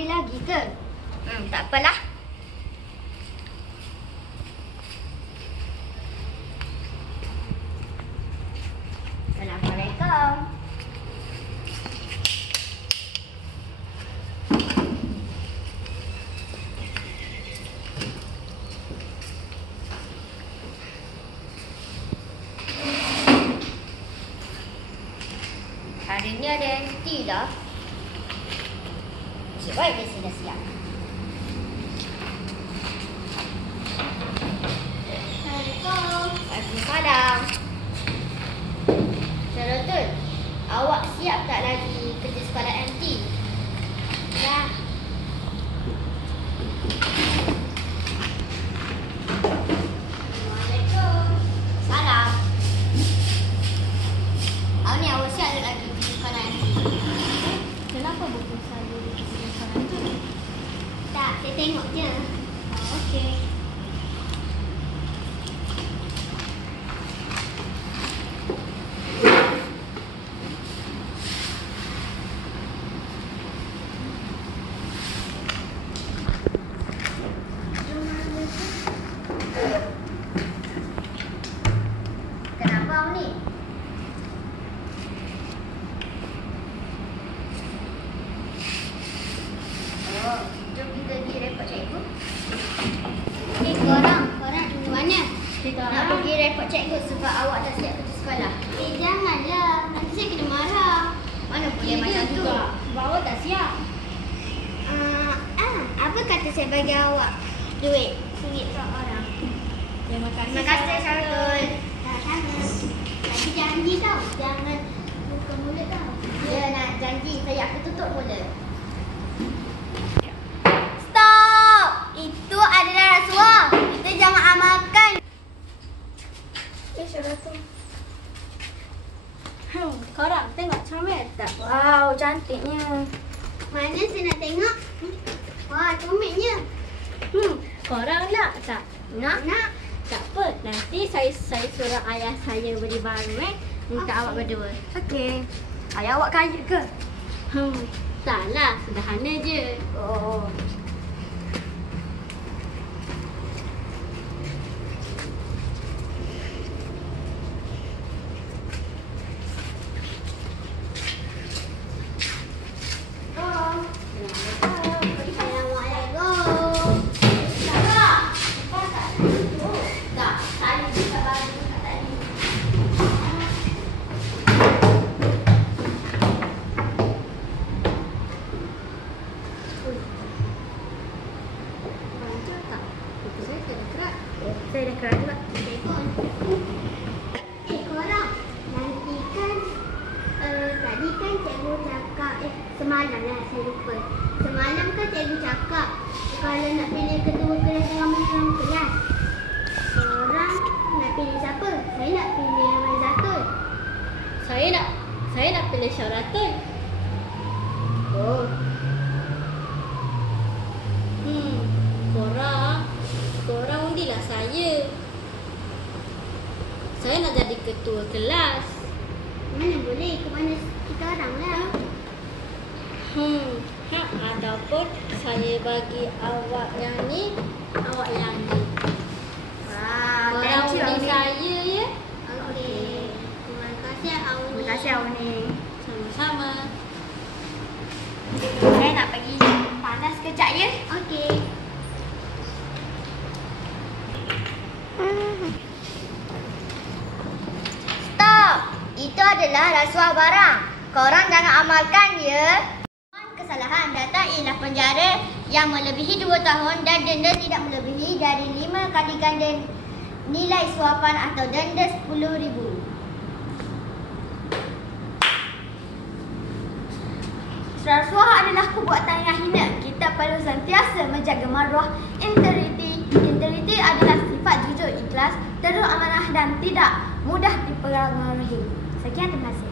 hari lagi ke? Tak apalah. Assalamualaikum. Hari ni ada MT dah. Cik baik dia sudah siap. Assalamualaikum. Waalaikumsalam. Syaratul, awak siap tak lagi kerja sekolah MT? Dah. Assalamualaikum. Salam. Ni awak siap tak lagi kerja sekolah MT? Kenapa buku saya di kerja sekolah tu? Tak, saya tengok je. Okey. Kenapa awak ni? Jom kita pergi rekod cikgu. Korang pergi mana? Nak pergi rekod cikgu sebab awak dah siap kerja sekolah. Janganlah, nanti saya kena marah. Mana boleh macam tu? Sebab awak tak siap. Apa kata saya bagi awak duit RM1 seorang? Terima kasih Syaratul. Sama. Tapi janji tau, jangan buka mulut tau. Ya nak janji, saya akan tutup mulut. Itu adalah rasuah. Kita jangan amalkan. Syaratul. Korang tengok comel tak? Wow, cantiknya. Mana saya nak tengok? Wah, comelnya. Korang nak tak? Nak. Tak apa, nanti saya suruh ayah saya beli baru untuk awak berdua. Okey. Ayah awak kaya ke? Taklah, sederhana je. Oh. Saya dah keras juga. Korang, nanti kan tadi kan cikgu cakap semalam lah saya lupa. Semalam kan cikgu cakap kalau nak pilih ketua kelas dengan kelas. Korang nak pilih siapa? Saya nak pilih Abang Zatul. Saya nak pilih Syaratul. Oh. Korang undilah saya. Saya nak jadi ketua kelas. Mana boleh, ke mana kita orang lah. Ataupun saya bagi awak yang ni, awak yang ni. Wah, Korang undi saya ya. Okey. Terima kasih Awni. Terima kasih Awni. Sama-sama. Saya nak pergi panas kejap ya. Okey. Stop! Itu adalah rasuah barang. Korang jangan amalkan ya. Kesalahan datang ialah penjara yang melebihi 2 tahun dan denda tidak melebihi dari 5 kali ganda nilai suapan atau denda RM10,000. Rasuah adalah perbuatan yang hina. Kita perlu sentiasa menjaga maruah integriti. Integriti adalah sifat jujur, ikhlas, terus amanah dan tidak mudah dipengaruhi. Sekian, terima kasih.